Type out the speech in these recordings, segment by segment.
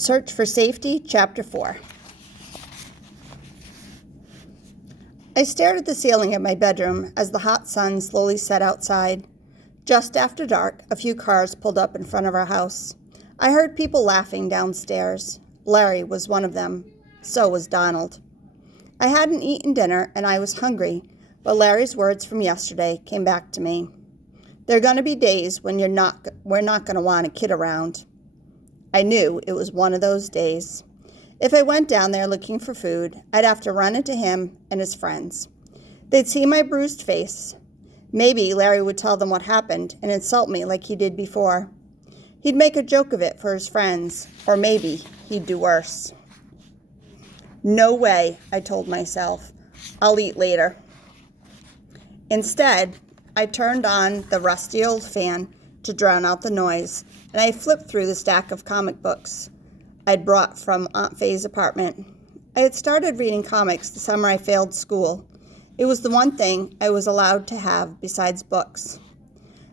Search for Safety, Chapter 4. I stared at the ceiling of my bedroom as the hot sun slowly set outside. Just after dark, a few cars pulled up in front of our house. I heard people laughing downstairs. Larry was one of them. So was Donald. I hadn't eaten dinner and I was hungry, but Larry's words from yesterday came back to me. There are going to be days when we're not going to want a kid around. I knew it was one of those days. If I went down there looking for food, I'd have to run into him and his friends. They'd see my bruised face. Maybe Larry would tell them what happened and insult me like he did before. He'd make a joke of it for his friends, or maybe he'd do worse. No way, I told myself. I'll eat later. Instead, I turned on the rusty old fan to drown out the noise, and I flipped through the stack of comic books I'd brought from Aunt Faye's apartment. I had started reading comics the summer I failed school. It was the one thing I was allowed to have besides books.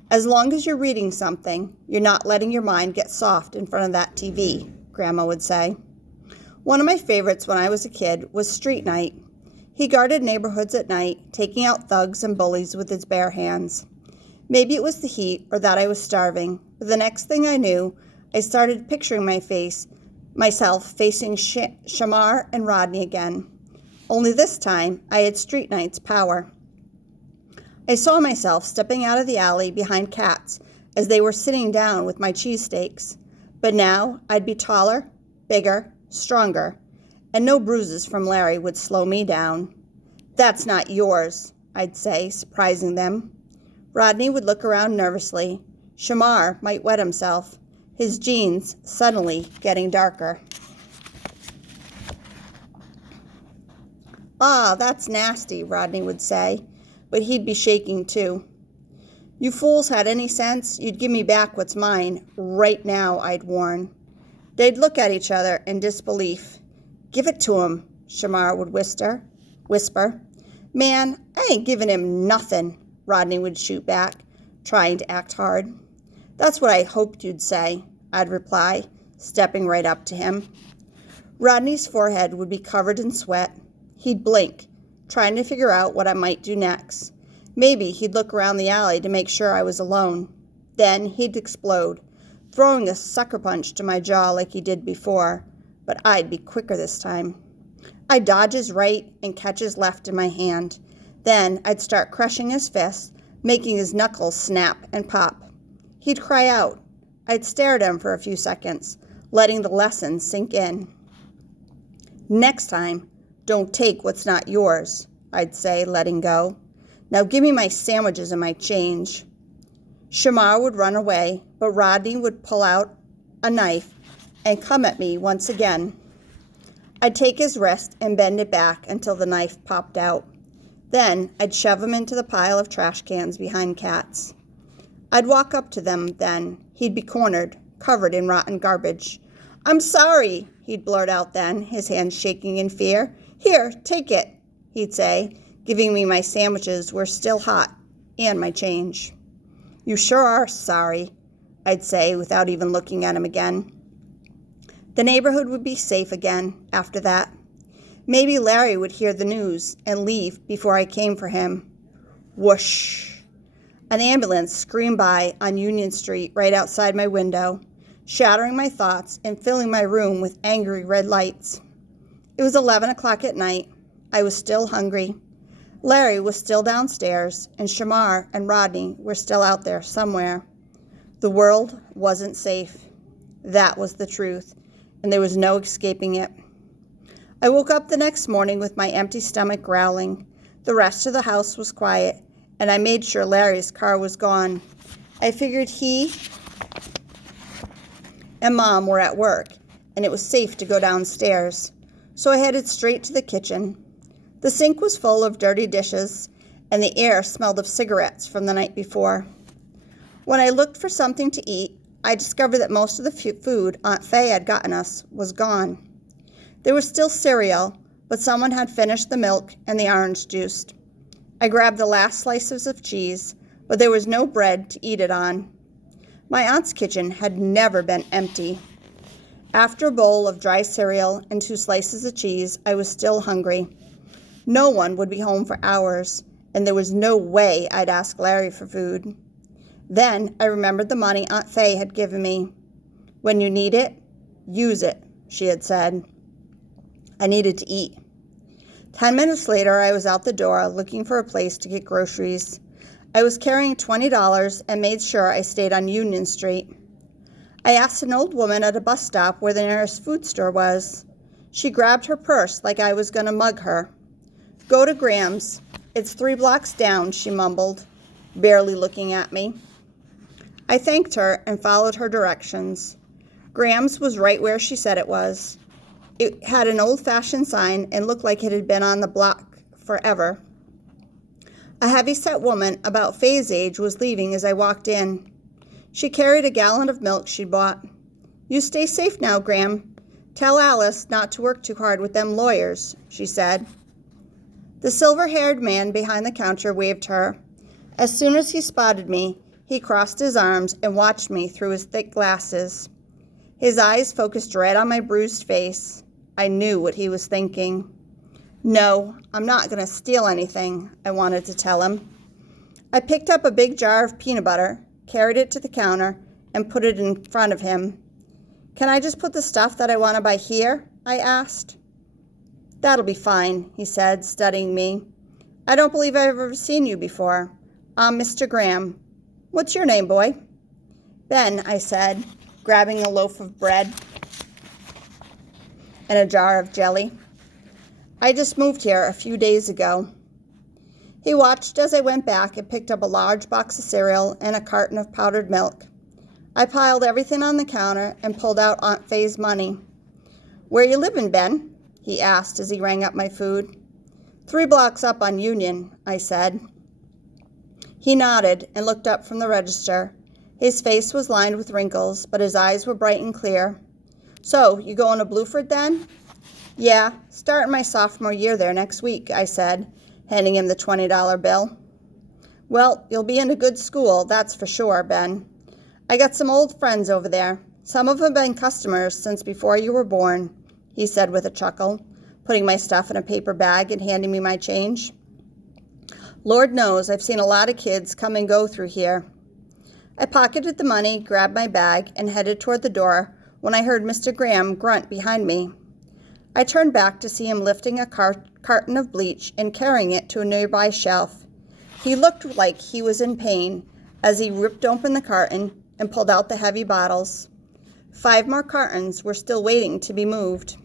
As long as you're reading something, you're not letting your mind get soft in front of that TV, Grandma would say. One of my favorites when I was a kid was Street Knight. He guarded neighborhoods at night, taking out thugs and bullies with his bare hands. Maybe it was the heat or that I was starving, but the next thing I knew, I started picturing myself facing Shamar and Rodney again. Only this time, I had Street Knight's power. I saw myself stepping out of the alley behind cats as they were sitting down with my cheesesteaks. But now, I'd be taller, bigger, stronger, and no bruises from Larry would slow me down. "That's not yours," I'd say, surprising them. Rodney would look around nervously. Shamar might wet himself, his jeans suddenly getting darker. "Ah, that's nasty," Rodney would say, but he'd be shaking too. "You fools had any sense, you'd give me back what's mine, right now," I'd warn. They'd look at each other in disbelief. "Give it to him," Shamar would whisper. "Man, I ain't giving him nothing," Rodney would shoot back, trying to act hard. "That's what I hoped you'd say," I'd reply, stepping right up to him. Rodney's forehead would be covered in sweat. He'd blink, trying to figure out what I might do next. Maybe he'd look around the alley to make sure I was alone. Then he'd explode, throwing a sucker punch to my jaw like he did before, but I'd be quicker this time. I'd dodge his right and catch his left in my hand. Then I'd start crushing his fist, making his knuckles snap and pop. He'd cry out. I'd stare at him for a few seconds, letting the lesson sink in. "Next time, don't take what's not yours," I'd say, letting go. "Now give me my sandwiches and my change." Shamar would run away, but Rodney would pull out a knife and come at me once again. I'd take his wrist and bend it back until the knife popped out. Then I'd shove him into the pile of trash cans behind cats. I'd walk up to them then. He'd be cornered, covered in rotten garbage. "I'm sorry," he'd blurt out then, his hands shaking in fear. "Here, take it," he'd say, giving me my sandwiches were still hot, and my change. "You sure are sorry," I'd say without even looking at him again. The neighborhood would be safe again after that. Maybe Larry would hear the news and leave before I came for him. Whoosh! An ambulance screamed by on Union Street right outside my window, shattering my thoughts and filling my room with angry red lights. It was 11 o'clock at night. I was still hungry. Larry was still downstairs, and Shamar and Rodney were still out there somewhere. The world wasn't safe. That was the truth, and there was no escaping it. I woke up the next morning with my empty stomach growling. The rest of the house was quiet, and I made sure Larry's car was gone. I figured he and Mom were at work, and it was safe to go downstairs. So I headed straight to the kitchen. The sink was full of dirty dishes, and the air smelled of cigarettes from the night before. When I looked for something to eat, I discovered that most of the food Aunt Faye had gotten us was gone. There was still cereal, but someone had finished the milk and the orange juice. I grabbed the last slices of cheese, but there was no bread to eat it on. My aunt's kitchen had never been empty. After a bowl of dry cereal and 2 slices of cheese, I was still hungry. No one would be home for hours, and there was no way I'd ask Larry for food. Then I remembered the money Aunt Faye had given me. When you need it, use it, she had said. I needed to eat. 10 minutes later, I was out the door looking for a place to get groceries. I was carrying $20 and made sure I stayed on Union Street. I asked an old woman at a bus stop where the nearest food store was. She grabbed her purse like I was going to mug her. Go to Graham's. It's 3 blocks down, she mumbled, barely looking at me. I thanked her and followed her directions. Graham's was right where she said it was. It had an old-fashioned sign and looked like it had been on the block forever. A heavy-set woman about Faye's age was leaving as I walked in. She carried a gallon of milk she'd bought. You stay safe now, Graham. Tell Alice not to work too hard with them lawyers, she said. The silver-haired man behind the counter waved her. As soon as he spotted me, he crossed his arms and watched me through his thick glasses. His eyes focused right on my bruised face. I knew what he was thinking. No, I'm not going to steal anything, I wanted to tell him. I picked up a big jar of peanut butter, carried it to the counter, and put it in front of him. Can I just put the stuff that I want to buy here? I asked. That'll be fine, he said, studying me. I don't believe I've ever seen you before. I'm Mr. Graham. What's your name, boy? Ben, I said, grabbing a loaf of bread and a jar of jelly. I just moved here a few days ago. He watched as I went back and picked up a large box of cereal and a carton of powdered milk. I piled everything on the counter and pulled out Aunt Faye's money. Where you living, Ben? He asked as he rang up my food. 3 blocks up on Union, I said. He nodded and looked up from the register. His face was lined with wrinkles, but his eyes were bright and clear. So, you going to Blueford then? Yeah, starting my sophomore year there next week, I said, handing him the $20 bill. Well, you'll be in a good school, that's for sure, Ben. I got some old friends over there. Some of them have been customers since before you were born, he said with a chuckle, putting my stuff in a paper bag and handing me my change. Lord knows I've seen a lot of kids come and go through here. I pocketed the money, grabbed my bag, and headed toward the door when I heard Mr. Graham grunt behind me. I turned back to see him lifting a carton of bleach and carrying it to a nearby shelf. He looked like he was in pain as he ripped open the carton and pulled out the heavy bottles. 5 more cartons were still waiting to be moved.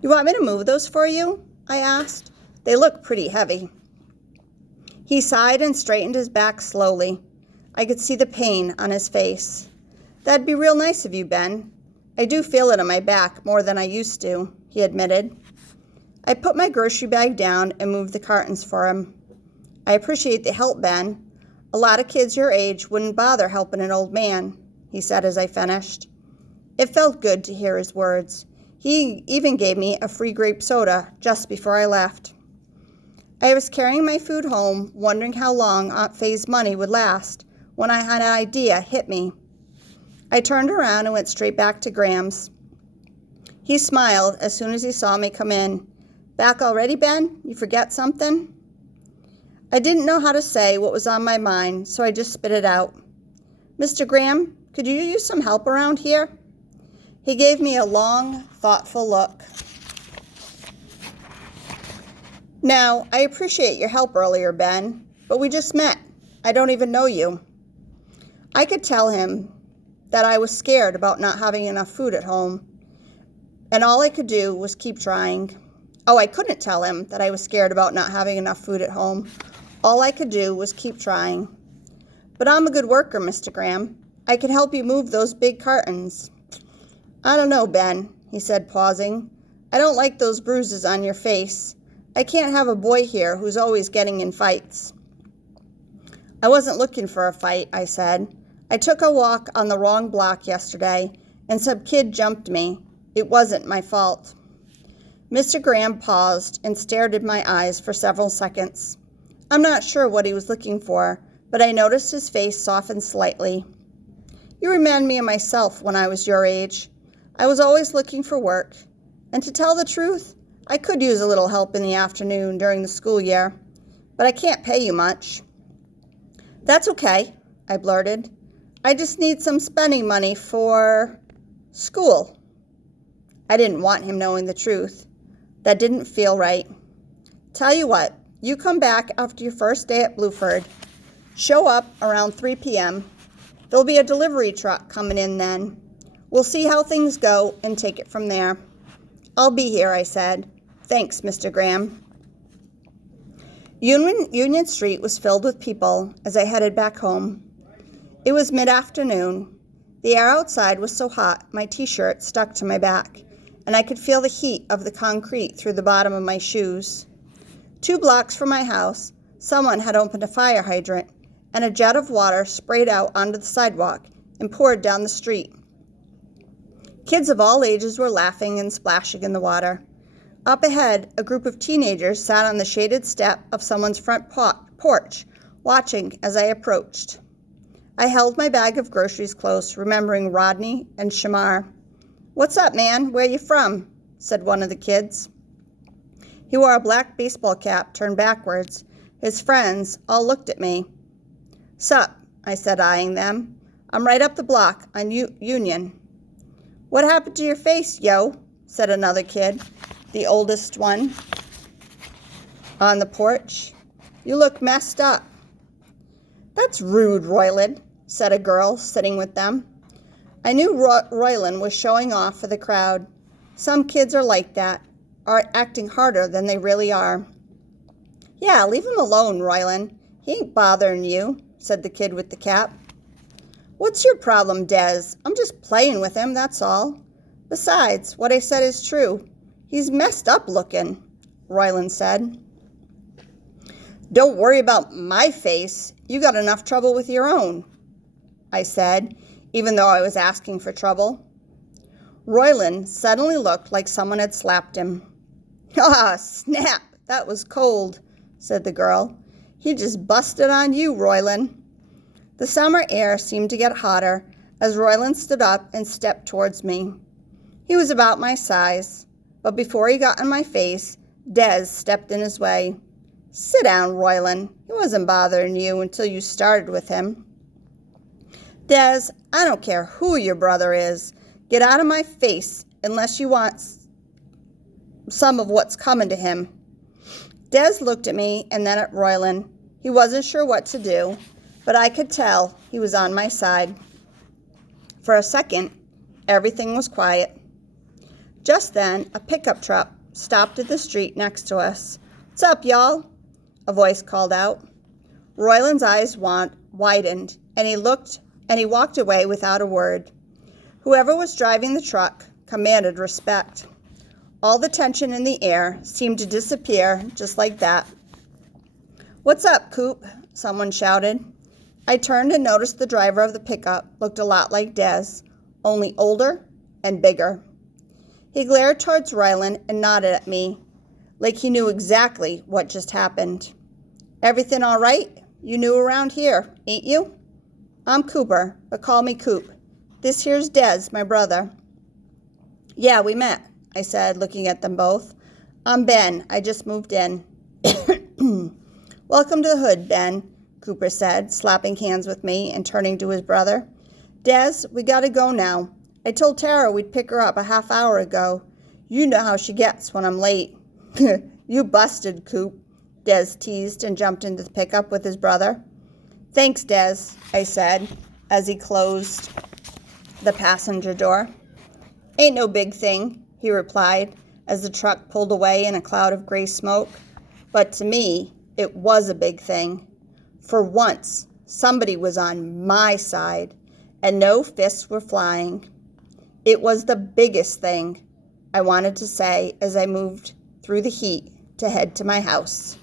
You want me to move those for you? I asked. They look pretty heavy. He sighed and straightened his back slowly. I could see the pain on his face. That'd be real nice of you, Ben. I do feel it on my back more than I used to, he admitted. I put my grocery bag down and moved the cartons for him. I appreciate the help, Ben. A lot of kids your age wouldn't bother helping an old man, he said as I finished. It felt good to hear his words. He even gave me a free grape soda just before I left. I was carrying my food home, wondering how long Aunt Faye's money would last, when I had an idea hit me. I turned around and went straight back to Graham's. He smiled as soon as he saw me come in. Back already, Ben? You forget something? I didn't know how to say what was on my mind, so I just spit it out. Mr. Graham, could you use some help around here? He gave me a long, thoughtful look. Now, I appreciate your help earlier, Ben, but we just met. I don't even know you. I could tell him that I was scared about not having enough food at home, and all I could do was keep trying. Oh, I couldn't tell him that I was scared about not having enough food at home. All I could do was keep trying. But I'm a good worker, Mr. Graham. I could help you move those big cartons. I don't know, Ben, he said, pausing. I don't like those bruises on your face. I can't have a boy here who's always getting in fights. I wasn't looking for a fight, I said. I took a walk on the wrong block yesterday, and some kid jumped me. It wasn't my fault. Mr. Graham paused and stared in my eyes for several seconds. I'm not sure what he was looking for, but I noticed his face soften slightly. You remind me of myself when I was your age. I was always looking for work, and to tell the truth, I could use a little help in the afternoon during the school year, but I can't pay you much." "That's okay," I blurted. "I just need some spending money for school." I didn't want him knowing the truth. That didn't feel right. "Tell you what, you come back after your first day at Blueford. Show up around 3 p.m. There'll be a delivery truck coming in then. We'll see how things go and take it from there." "I'll be here," I said. "Thanks, Mr. Graham." Union Street was filled with people as I headed back home. It was mid-afternoon. The air outside was so hot my t-shirt stuck to my back, and I could feel the heat of the concrete through the bottom of my shoes. 2 blocks from my house, someone had opened a fire hydrant, and a jet of water sprayed out onto the sidewalk and poured down the street. Kids of all ages were laughing and splashing in the water. Up ahead, a group of teenagers sat on the shaded step of someone's front porch, watching as I approached. I held my bag of groceries close, remembering Rodney and Shamar. "What's up, man? Where you from?" said one of the kids. He wore a black baseball cap turned backwards. His friends all looked at me. "Sup," I said, eyeing them. "I'm right up the block on Union." "What happened to your face, yo?" said another kid, the oldest one on the porch. "You look messed up." "That's rude, Royland," said a girl sitting with them. I knew Royland was showing off for the crowd. Some kids are like that, are acting harder than they really are. "Yeah, leave him alone, Royland. He ain't bothering you," said the kid with the cap. "What's your problem, Des? I'm just playing with him, that's all. Besides, what I said is true. He's messed up looking," Royland said. "Don't worry about my face. You got enough trouble with your own," I said, even though I was asking for trouble. Royland suddenly looked like someone had slapped him. "Ah, snap! That was cold," said the girl. "He just busted on you, Royland." The summer air seemed to get hotter as Royland stood up and stepped towards me. He was about my size, but before he got in my face, Des stepped in his way. "Sit down, Royland. He wasn't bothering you until you started with him." "Des, I don't care who your brother is. Get out of my face unless you want some of what's coming to him." Des looked at me and then at Royland. He wasn't sure what to do, but I could tell he was on my side. For a second, everything was quiet. Just then, a pickup truck stopped at the street next to us. "What's up, y'all?" a voice called out. Royland's eyes widened, and he walked away without a word. Whoever was driving the truck commanded respect. All the tension in the air seemed to disappear just like that. "What's up, Coop?" someone shouted. I turned and noticed the driver of the pickup looked a lot like Des, only older and bigger. He glared towards Royland and nodded at me, like he knew exactly what just happened. "Everything all right? You new around here, ain't you?" "I'm Cooper, but call me Coop. This here's Des, my brother." "Yeah, we met," I said, looking at them both. "I'm Ben. I just moved in." "Welcome to the hood, Ben," Cooper said, slapping hands with me and turning to his brother. "Des, we gotta go now. I told Tara we'd pick her up a half hour ago. You know how she gets when I'm late." "You busted, Coop," Des teased and jumped into the pickup with his brother. "Thanks, Des," I said as he closed the passenger door. "Ain't no big thing," he replied as the truck pulled away in a cloud of gray smoke. But to me, it was a big thing. For once, somebody was on my side, and no fists were flying. It was the biggest thing, I wanted to say as I moved through the heat to head to my house.